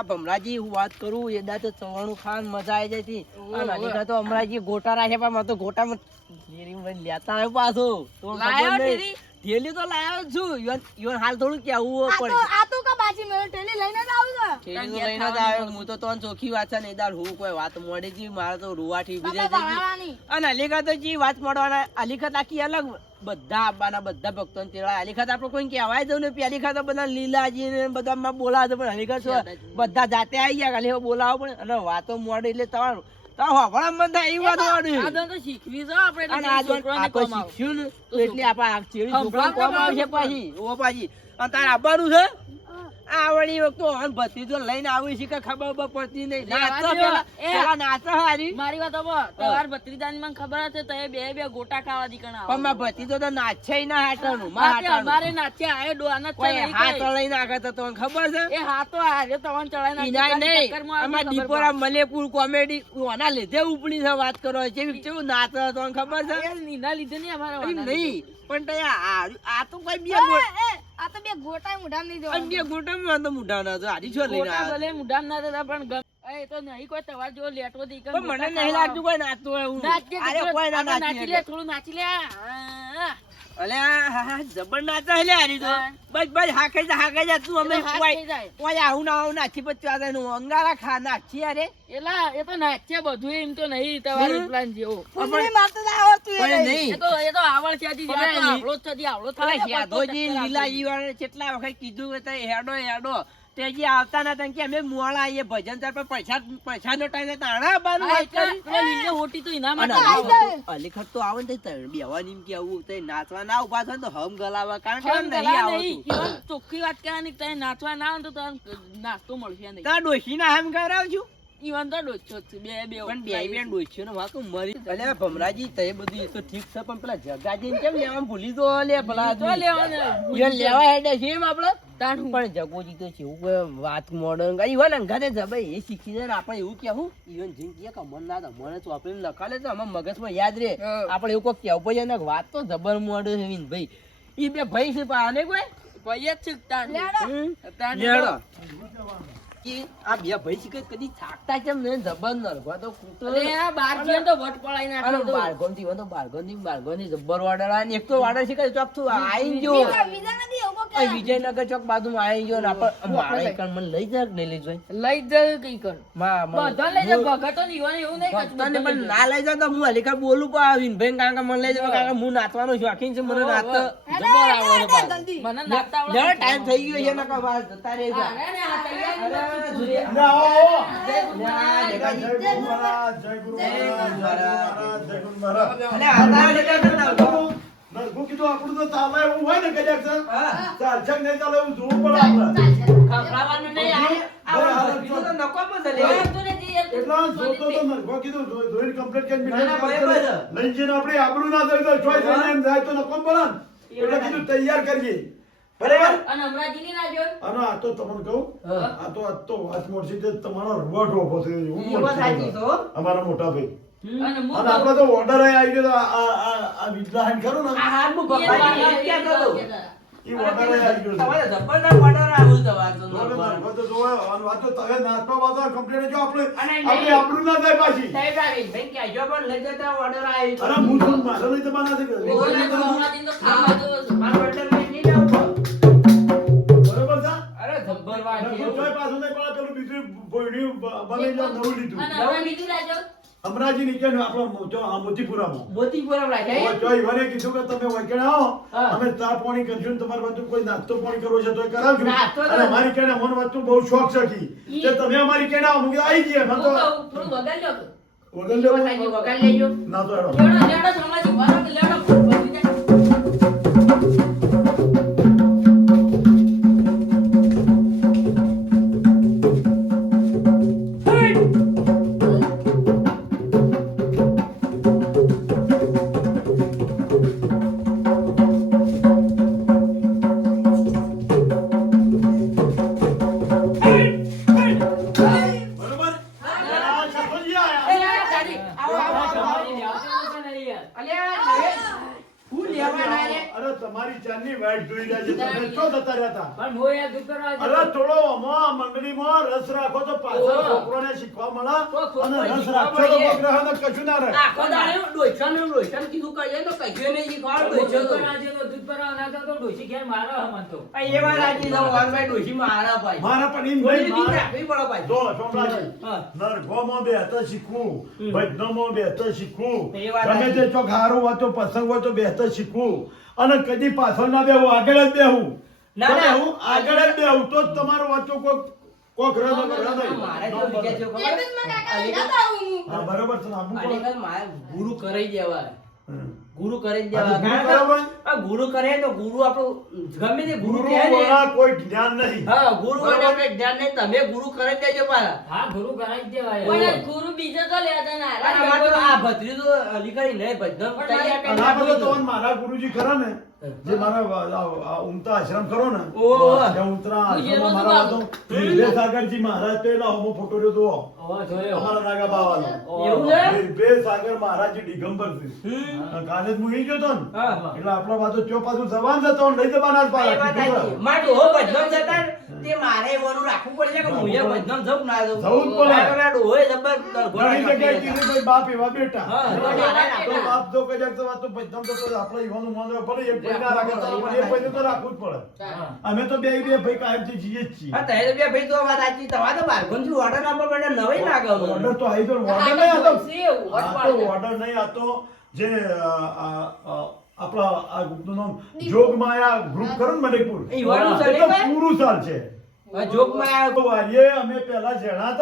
આ ભમરાજી હું વાત કરું એદા તો ચવાણું ખાન મજા આવી જાય હતી આ નાની તો હમણાં જે ગોટા રાખ્યા પણ મારે તો ગોટામાં લેતા આવ્યો પાછો. તો લાયો ઠેલી તો લાવ્યો છું. યોન યોન હાલ થોડું કેવું પડે. આ તો કા બાજી મેં ટેલી લઈને જ આવું છું. ઠેલી તો લઈને જ આવ્યો હું તો તને ચોખી વાત છે ને દાર હું કોઈ વાત મોડી જી મારે તો રૂવાઠી તમે જઈ અને અલીખા તો જી વાત મોડવાના અલીખત તાકી અલગ બધા આબાના બધા ભક્તો તેડા અલીખત આપણે કોઈ કહેવાય દઉં ને પેલી ખાત બધા લીલાજી ને બધા બોલાવે પણ અલીખત શું બધા જાતે આવી ગયા ખાલી બોલાવો પણ અને વાતો મોડી એટલે તમારું. હોભળા મન થાય એવી વાત મોડી આ તો તો શીખવી છે આપણે અને આ જો છોકરાને આ તો શીખ્યું ને એટલે આપણે ચેડી હંભળા છોકરાને આવશે પાછી. ઓ પાછી. અને તારે આવવાનું છે? આ વળી ઓન ભત્રીજો લઈને આવી છે કે ખબર પડતી નહીં. નાચો પેલા નાચો હારી. મારી વાત હવે તમાર ભત્રીજાની મને ખબર હશે તો એ બે બે ગોટા ખાવા દીકણા પણ મારા ભત્રીજો તો નાચે ના હાટાનું માં હાટાનું. અમારે નાચે આયો જ છે કોઈ હાથ લઈને આગળ તો તમને ખબર છે? એ હાથો હારે તવન ચડાઈ ના નહીં. અમાર દીપોરા મલેપુર કોમેડી ઓના લીધે ઉપડી છે વાત કરો જેવી કેવું નાચ તમને ખબર છે? નીના લીધે નહીં અમારા નહીં. પણ આ તો કોઈ બે આ તો બે ગોટા મુઢામ નહીં આ દેવાનું. બે ગોટામાં તો મુઢા ના તો હારી છો લઈને ગોટા ભલે મુઢામ ના થતા પણ ગમ- એ તો નહીં કોઈ તમાર જેવો લેટો દી પણ મને નહીં લાગતું કોઈ નાચતું હોય એવું. અરે કોઈ ના નાચી નાચી લે થોડું નાચી લે. હા. અલે આ હા, હા, જબર નાચે એટલે હારી તો. બસ બસ હાકે જા હાકે જા તું અમે કોઈ કોઈ આવું ના આવું નાચી પછી આ નું અંગારા ખા નાચી અરે એલા એ તો નાચે બધું એમ તો નહીં તમારું. પ્લાન જેવો મારતા એ પણ નહીં. નહીં એ તો એ તો છે, આવડો થાય કેટલા વખત કીધું કે હેડો હેડો તે જે આવતા તને કે અમે મોડા આવીએ ભજન તાર પર પૈસા પૈસાનો ટાઈમ તાણા આવવાનું હોય લીલે હોટી તો જાય. અલીખત- તો આવે ને તે બેવા નીમ કે આવું તે નાચવા ના ઊભા થાય તો હમ ગલાવા કારણ કે નહીં આવતું. ચોખ્ખી વાત કરવાની કે તને નાચવા ના આવે તો તને નાસ્તો મળશે નહીં. તાર ડોશીના હમ કરાવજો ઈવન તો બે બે પણ બે બેન ડોશીઓ નો વાતો મરી અલે ભમરાજી તે બધું એ તો ઠીક છે પણ પેલા જગાજી કેમ લેવા ભૂલી તો લે પેલા તો લેવાના. ઈવન લેવા હેડે છે એમ આપડે? તાણું. પણ જગોજી તો છે એવું વાત મોડર્ન ઈવન અંગાતે જબાઈ એ શીખી જાય ને આપણે એવું કેવું ઈવન જીન કે કે મન ના તો મને ચોપડીને લખાલે તો આમાં મગજમાં યાદ રે. આપણે એવું કોઈ કહેવું પડે ને વાત તો જબર મોડે છે ભાઈ. ઈ બે ભાઈ છે પણ આને કોઈ? ભાઈ જ છે તાણ. લેડો. હમ? કે આ બે ભાઈ શીખે કદી થાકતા કેમ ને? જબર નરગવા તો કૂતો આ બાર જઈએ તો વટ પડાઈ નાખે તો. બાળગોનથી હોય તો બાળગોનથી બાળગોનથી જબ્બર વાડર આ એક તો વાડર છે ચોક તું આઈ જો બીજા- બીજા નથી એવું કોઈ આ વિજયનગર ચોક બાજુમાં આઈ ગયો ને આપણે મારા એકણ મને લઈ જા લઈ લેજો લઈ જાય કઈ કર. માં બધા લઈ જાય ભગતો ને એવું નહીં પણ ના લઈ તો હું હલીકા બોલું પણ આવીને ભાઈ કાકા મને લઈ જાવ કારણ કે હું નાચવાનો શોખીન છે મને નાચતો જબ્બર આવડે મને નાચતા આવડે લેવા ટાઈમ થઈ ગયો છે નકર વાર જતા રહે. નરગું કીધું આપણું તો ચાલે એવું હોય ને કદાચ સર. હા. ચાલશે કે નહીં ચાલે એવું જોવું પડે આપણે. આપણે ના જાય તો તૈયાર કરીએ. બરાબર અને હમણાંથી ના જો અને આ તો તમને કહું આ તો આ તો આજ મોટી છે તમારો રવટ ઊભો થયો છે. હું વાત મોટું છો. અમારા મોટા ભાઈ અને આપણે તો ઓર્ડર આવી ગયો તો આ આ આ વિજલાહન કરો ને આ હાથ મુ એમ કહેતો હતો. ઈ ઓર્ડર આવી ગયો છે તમારે જબરદસ્ત ઓર્ડર આવ્યો તમારે તો. તો જોવો, અને વાત તો તમે નાસ્તો બાસ્તો કમ્પ્લીટ જો આપણે. આપણે આપણું ના થાય પાછી સાહેબ આવીને ભાઈ કહેજો પણ લઈ જતા ઓર્ડર આવી અરે હું તો મારે લઈ જવાના છે કે? ઓલે તો તો ખાવા જેવો મારો order છે. પાછું નહીં પડે, પેલું બીજું ભોંયડિયું બનાવી લો, નવું લીધું. અને હમણાં લાજો. હમણાંજી નીચે ને આપણો મોટો આ મોતીપુરામાં. રાખ્યા ઓય એમ? કીધું કે તમે વૈકેણે આવો, અમે ચા પાણી કરશું ને તમારે બધું કોઈ નાસ્તો પાણી કરવો છે કરાવજો. તો- અને અમારી કેણે મને બહુ શોખ છે કી. કે તમે અમારી કેણે આવો, મેં કીધું આઈ મને તો થોડું વગાડજો કે. વગર લેજો. ના તો હેડો. લેવડો, લેવડો, સમાજી, બરાબર, લેવડો, પણ હું એ કરવા અરે થોડો આમાં મંડળીમાં રસ રાખો તો પાછળ છોકરોને શીખવા મળે અને રસ શીખવા તો મળે. કોક રહે ને કશું ના. રહે આખો દાડો ડોઈસાને ડોઈસાને કીધું કહીએ તો કહીએ નહીં શીખવાડો દૂધ તો. કરવા જતો, દૂધ ભરવા ના જતો, ડોશી ઘેર મારે હમણાં તો. આ એ વાત સાચી છે, મોહનભાઈ ડોશી મારા ભાઈ. મારા પણ એમ થોડી મારા- રાખવી પડે ભાઈ. જો સોમરાજ નરગોમાં બેહતા શીખવું ભજનોમાં બેહતા શીખવું. એ વાત ગમે તે ચોક હારું હોય તો પસંગ હોય તો બેહતા શીખવું. અને કદી પાછળ ના બેહવું આગળ જ બેહવું ના, ના. હું આગળ જ તો જ તમારો વાંચો કોક કોક હૃદય હૃદય. મારે તો વિચાર છે બરોબર છે ગુરુ કરી દેવાય. ગુરુ કરે જ? આ ગુરુ કરે તો ગુરુ આપણું ગમે તે ગુરુ કહે ને. કોઈ જ્ઞાન નહીં. હા ગુરુ વગર આપણે જ્ઞાન નહીં. તમે ગુરુ કરે જ દેજો મારા હા, ગુરુ કરાઈ જ દેવાય. પણ ગુરુ બીજો તો લેતા ના અને આમાં તો આ ભત્રીજો અલીગઢ નહીં ભજન પણ આ તો મારા ગુરુજી ખરા ને જે મારા ઉમતા આશ્રમ કરો ને ઓ ઉમતા છું મારા તો વિદ્યાસાગરજી મહારાજ પેલા હોમો ફોટો રહ્યો તો તો. મારે એવાનું રાખવું પડશે કે હું એ ભજન જઉં ના જઉં. જવું જ પડે. મારે પેલા જબર ઘણી જગ્યાએ કીધું ભાઈ બાપ એવા બેટા. બાપ જો કદાચ તો વાતો ભજન તો તો આપણે ઈવાનું મોન ભલે એક ભાઈ ના રાખે તો આપણે એક ભાઈને તો રાખવું જ પડે. અમે તો બે બે ભાઈ કાયમથી જીએ જ છીએ. હા, બે ભાઈ તો વાત સાચી. તમારે તો બારકોનથી order આપવો પડે, લાગે ઓર્ડર તો આવી ગયો ઓર્ડર નહીં આતો. ઓર્ડર નહીં આતો. જે આપણા આ ગ્રુપનું નામ જોગમાયા ગ્રુપ કરો ને મણિપુર એ? પૂરું ચાલ છે. અમે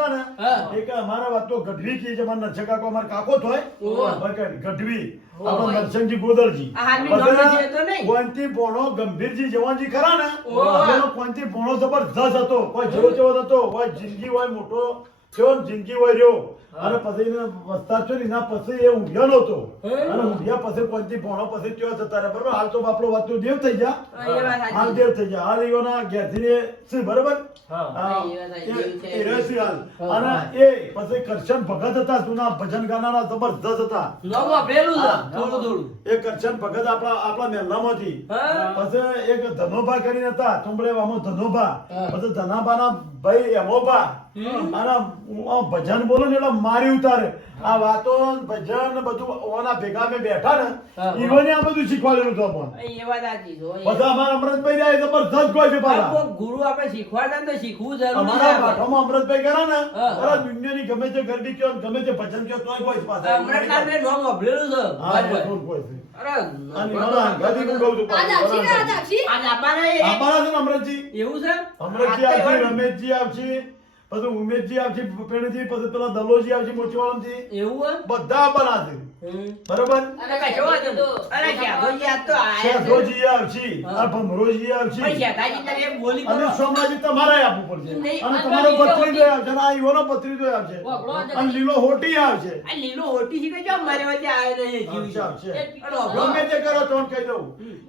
ને એક અમારા વાત તો ગઢવી કી કાકો થોય ગઢવી આપણા ગોદરજી. કોંતી ગંભીરજી જવાનજી ખરા ને. એનો કોંતી જબરજસ્ત હતો કોઈ જેવો કોઈ જિંદગી હોય મોટો થયો જિંદગી હોય રહ્યો અને પછી વસ્તા છો એના પછી એ ઊંઘ્યો નહોતો. અને ઊંઘ્યા પછી પંચી ભોણો પછી ત્યો જતા રહ્યા બરોબર? હાલ તો બાપડો વાત દેવ થઈ સાચી. હાલ દેવ થઈ ગયા. હાલ એઓના ઘેરથી ને છે. બરોબર. અને એ પછી કરશન ભગત હતા જૂના ભજન ગાનારા જબરદસ્ત હતા. એ કરશન ભગત આપણા આપણા મહેલામાંથી. માંથી પછી એક ધનોભા કરીને હતા તુંબડે વામો ધનોભા પછી ધનાભાના ભાઈ એમોભા. આ ભજન બોલો ને એટલે મારી ઉતારે. આ વાતો ભજન બધું ઓના ભેગા મે બેઠા ને. ઈવોને આ બધું શીખવાડેલું તો પણ એ વાત સાચી જો બધા અમારા અમૃતભાઈ રહ્યા જબરદસ્ત કોઈ છે પાછા. કોક ગુરુ આપણે શીખવાડતા તો શીખવું જરૂરી અમારા. પાઠોમાં અમૃતભાઈ ગયા ને. અરે દુનિયાની ગમે તે ગરબી કયો ગમે તે ભજન કયો તોય કોઈ પાછા. અમૃતલાલભાઈ નામ વાપરેલું છે. હા, કોઈ કોઈ છે. અમૃતજી આવશે. પછી ઉમેશજી આવશે ભૂપેન્દ્રજી પછી પેલા દલોજી આવશે મોચીવાળાજી એવું? બધા હમ. બરોબર? અરે કશો વાંધો નહીં. અરે ક્યાંથી યાદ તો આયા છે. શેઠોજી આવશે. હા. આ ભમરોજી પણ આવશે શેઠાજી તારે એમ બોલી અને કરો. તમારે આપવું પડશે. અને અને તમારો લીલો આવશે અને આ ઈવોનો પત્રીજો આવશે. અને લીલો હોટી આવશે. આ લીલો ઓટી શીખે છે મારે વચ્ચે આવ્યો નહીં જીવ આવશે છે. આવશે અરે વાપરો. ગમે તે કરો તો કહી દઉં.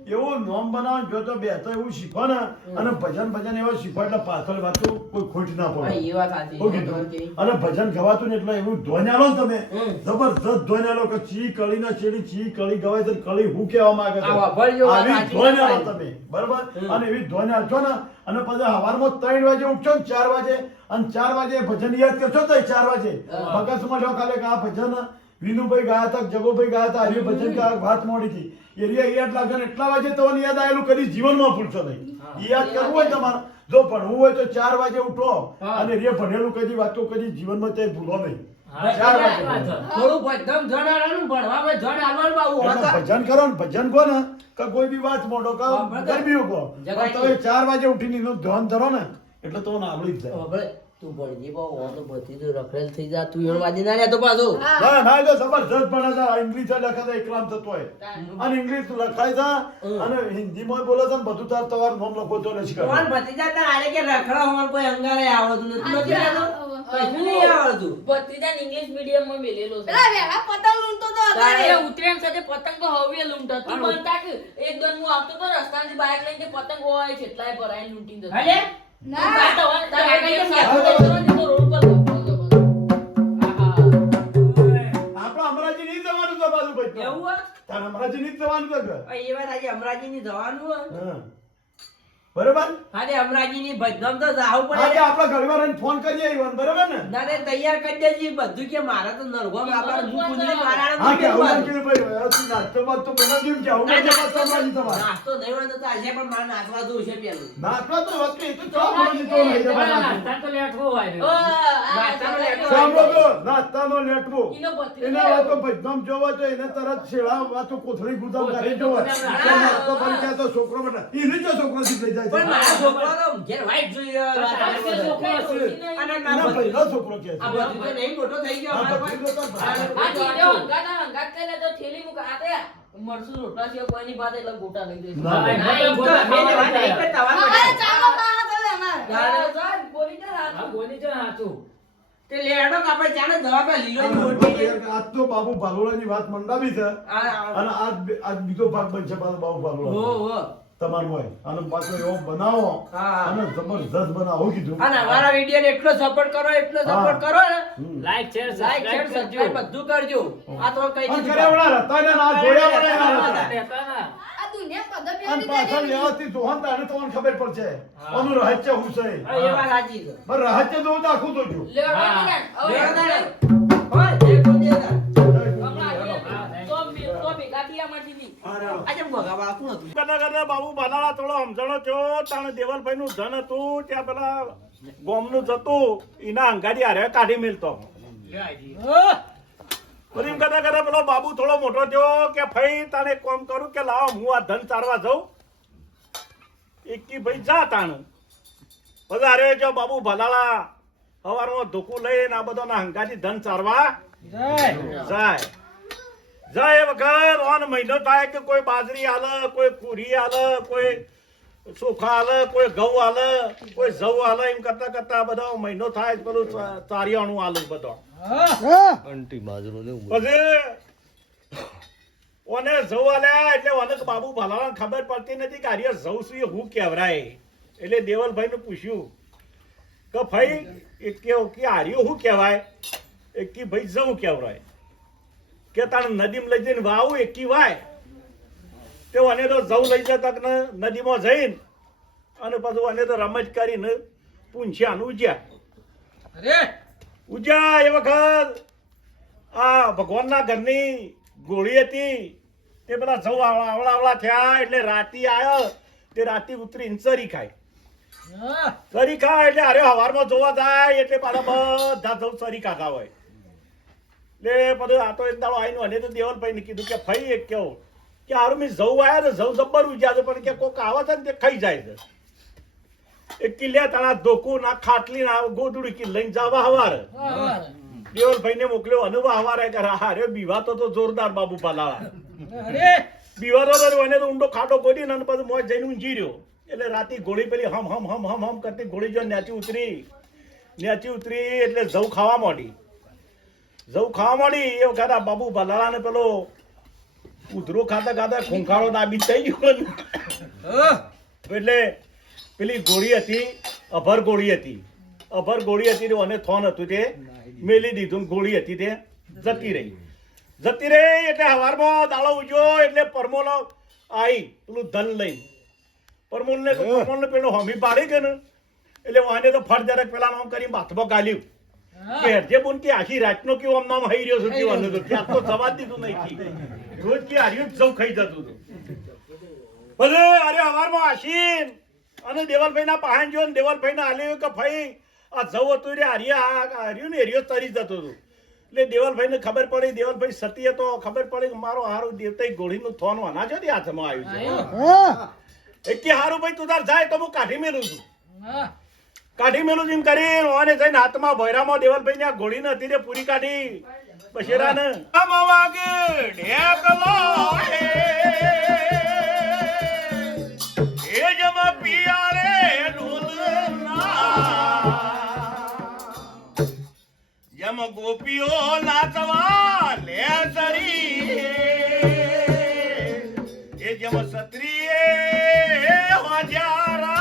એવું નોમ બનાવો જો તો બેહતા એવું શીખો ને અને ભજન ભજન એવા શીખો એટલે પાછળ વાતું કોઈ ખોટ ના પડે. એ વાત સાચી. અને ભજન ગવાતું ને એટલે એવું ધોન્યાલો ને તમે. હમ. જબરજસ્ત ધોન્યાલો ચી કળી ના ચેડી ચી કળી ગવાય તો કળી હું કહેવા માંગે આવી તમે બરાબર? અને એવી ધોન્યાલ છો ને અને પછી હવારમાં ત્રણ વાગે ઉઠશો ને ચાર વાગે અને ચાર વાગે ભજન યાદ કરશો તો ચાર વાગે. મગજમાં જો કાલે કે આ ભજન વિનુભાઈ ગયા હતા જગોભાઈ ગયા હતા હરિ ભજન કા વાત મોડી હતી. એરિયા યાદ લાગે એટલા વાગે તો યાદ આવેલું કદી જીવનમાં ભૂલશો નહીં. યાદ કરવું હોય તમારે. જો ભણવું હોય તો ચાર વાગે ઉઠો અને રે ભણેલું કદી વાતો કદી જીવનમાં તે ભૂલો નહીં. હા, ચાર વાગે થોડું ભજન કરો ને ભજન ને કોઈ બી વાત મોટો કહો. ગરબીઓ કહો તમે ચાર વાગે ઉઠીને ધ્યાન ધરો ને એટલે તો આવડી જ જાય તું ભણજી બહુ હો તો બધી તો રખડેલ થઈ જા. તું એનો વાજી ના રહેતો પાછો. ના ના તો જબરજસ્ત ભણે છે. ઇંગ્લિશ લખાતા એકલામ થતો હોય. અને ઇંગ્લિશ લખાય છે. અને હિન્દીમાં બોલે છે બધું તાર તમારું નામ લખો તો નથી કોણ કરવાનું. ભત્રીજા તાર આલે કે રખડા હોવાનું કોઈ અંગારે આવડતું નથી નથી આવડતું? કશું નહીં આવડતું. ભત્રીજાને ઇંગ્લિશ મીડિયમમાં મેલેલો છે. અરે પતંગ લૂંટતો તો. એ ઉત્તરાયણ સાથે પતંગ હવે લૂંટતા. તું બનતા કે એક દન હું આવતો તો રસ્તાની બાઇક લઈને પતંગ હોય કેટલાય ભરાઈ લૂંટીને જતો. હલે? ના. આહા. આપણે અમરાજી નહીં જવાનું તો પાછું એટલે. એવું હે? તારે અમરાજીની જ જવાનું છે કે? આ એ વાત આજે અમરાજીની જવાનું હે. હા. બરોબર હાલે અમરાજીની ભજનામ તો જાવું પડે આજે આપણા ઘરવાળાને ફોન કરીએ ઈવન, બરોબર ને ના રે તૈયાર કરી દેજે બધું કે મારે તો નરગો હા કે ભાઈ વ્યવસ્થિત નાસ્તો બાસ્તો બનાવજો એમ કે આવું ના, બધું ના, તમારે. નાસ્તો નહીં હોય તો ચાલશે પણ મારે નાસ્તા જોવું છે પેલું નાસ્તો તો વાત કે એ તો ચા બનાવી તો નહીં તમારે તમારે. નાસ્તા તો લેટવો ઓ, રહ્યો. આ નાસ્તાનો લેટો. સાંભળો તો, નાસ્તાનો લેટવો. ઈનો બત્રીસ એના વાતો બદનામ જોવા તો એને તરત શેળા વાતો કોથળી ગુદામ કરી જોવે. નાસ્તો ક્યાં તો છોકરો બેટા. એને જ આ છોકરો શીખવાઈ જાય છે. પણ મારા છોકરો તો ઘેર જોઈ રહ્યો. છોકરો હશે. અને એના ના પહેલો છોકરો કે છે. આ બધું નહીં મોટો થઈ ગયો હા, અમારો બધું તો ભાઈ. આ ચીડ્યો હંગાત હંગાત કરીને તો થેલી મૂક આ તે મરસું રોટલા સિવાય કોઈની પાસે એટલે ગોટા લઈ જઈશ. ના, ના, તો ગોટા અમે ને વાત નહીં કરતા, વાત ચાલો ખાવા તો અમારે. યાર, સાહેબ, બોલી જા હા, બોલી છે હાચું. તે લેડો આપણે ચાલો દવા લીલો આ મોટી આજ તો બાબુ ભાલોડાની વાત મંડાવી છે આ- આ- અને આજ આજ બીજો ભાગ બનશે બાબુ ભાલોડા. તમારું હોય. અને પાછો એવો બનાવો અને જબરજસ્ત બનાવો. કીધું. અને અમારા વિડિયો ને એટલો સપોર્ટ કરો એટલો. સપોર્ટ કરો ને. Like share like share subscribe બધું કરજો. આ તો કઈ અને કરે કર્યાવડા રતા ને ના જોયા પડે. ના. આ દુનિયા પદો અને પાછળ કરી વ્યવસ્થિત તારે તો ખબર પડશે. રહસ્ય હું છે? એ વાત સાચી છે. પણ રહસ્ય તો આખું જોજો હા. હવે બાબુ બાલાળા થોડો સમજણો થયો તાણે દેવલભાઈ નું ધન હતું ત્યાં પેલા ગોમનું જતું એના અંગાડી હારે કાઢી મેલતો. પછી એમ કરતા કરતા પેલો બાબુ થોડો મોટો થયો કે ભાઈ તાણે કોમ કરું કે લાવો હું આ ધન ચારવા જાઉં. એકી ભાઈ જા તાણ. પછી અરે જો બાબુ ભલાળા સવારમાં ધોકું લઈને આ બધાના હંગાથી ધન ચારવા જાય. જાય વગર વખત ઓન મહિનો થાય કે કોઈ બાજરી આલે કોઈ પૂરી આલે કોઈ ચોખા આલે કોઈ ઘઉં આલે કોઈ જવ આલે એમ કરતા કરતા બધા મહિનો થાય પેલું ચારિયાણું આલે બધો. પછી ઓને જવ આલ્યા એટલે ઓને બાબુ ભલાવાને ખબર પડતી નથી કે આર્ય જવ છું એ હું કહેવરાય એટલે દેવલભાઈ ને પૂછ્યું કે ભાઈ એ કે કે આર્યો હું કહેવાય એ કે ભાઈ જવું કહેવરાય કે તાણ નદીમાં લઈ જઈને વાવું એકી વાય તે અને તો જવું લઈ જતા તક ને નદીમાં જઈને અને પછી અને તો રમત કરીને પૂંછ્યાનું ઉજ્યા. અરે! ઉજ્યા એ વખત આ ભગવાનના ઘરની ગોળી હતી. તે પેલા જવું આવળા આવળા થયા એટલે રાતી આવ્યો તે રાતી ઉતરી ચરી ખાય. સરી ખાય એટલે અરે હવારમાં જોવા જાય એટલે પાછા બધા જવું ચરી ખાતા હોય. એટલે બધું આ તો એક દાડો આવીને અને તો દેવલભાઈ ને કીધું કે ભાઈ એક કેવું. કે હારું મેં જવું આવ્યા ને જવું જબ્બર ઉજ્યા છે પણ કે કોક આવે છે ને તે ખાઈ જાય છે. એક કિલ્યા તાણા ધોકું ના ખાટલી ના ગોદડું કી લઈને જવા હવારે દેવલભાઈ ને મોકલ્યો અનુભવ હવારે કે હારે બીવા તો જોરદાર બાબુ પાલાળા બીવાતો તો એને તો ઊંડો ખાડો ગોડી ને પછી મોજ જઈને ઊંઘી રહ્યો એટલે રાતે ગોળી પેલી હમ હમ હમ હમ હમ કરતી ગોળી જો નેચી ઉતરી. નેચી ઉતરી એટલે જવ ખાવા માંડી. જવ ખાવા મળી એ વખત બાબુ ભલાળા ને પેલો ઉધરો ખાતા ખાતા ખૂંખાળો દાબી થઈ ગયો એટલે પેલી ગોળી હતી અભર ગોળી હતી. અભર ગોળી હતી અને થોન હતું તે મેલી દીધું ગોળી હતી તે જતી રહી. જતી રહી એટલે હવારમાં દાળો ઉજ્યો એટલે પરમોલો આવી પેલું ધન લઈ પરમોલ ને પરમોલ ને પેલો હોમી પાડી ગયો ને. એટલે વાને તો ફટ જરાક પેલા નામ કરી હાથમાં ગાલ્યું. કે હેરજે બોન કે આખી રાતનો કેવો આમ નામ હઈ રહ્યો છું કેવાનું તો ત્યાં તો જવા જ દીધું નહીં રોજ કે હાર્યું સૌ ખાઈ જતું હતું ભલે અરે હવારમાં આશીન. અને દેવલભાઈ ના પહાણ જો દેવલભાઈ ના આલ્યું કે ભાઈ આ જવ હતું રે આર્યા આર્યું ને એરિયો તરી જતો હતો. એટલે દેવલભાઈ ને ખબર પડી દેવલભાઈ સતી તો ખબર પડી કે મારો હારું દેવતા ઘોડીનું થોન અનાજ હતી હાથમાં આવ્યું છે. એક કે હારું ભાઈ તું તાર જાય તો હું કાઢી મેલું છું. કાઢી મેલું જીમ કરી. ઓને જઈને હાથમાં ભૈરામાં દેવલભાઈ ને ઘોડી ને હતી પૂરી કાઢી. બશેરા ને આમ વાગે ઢેકલો હે પિયારે જમ ગોપીઓ નાચવા લે સરી એ જમ સત્રીએ હજારા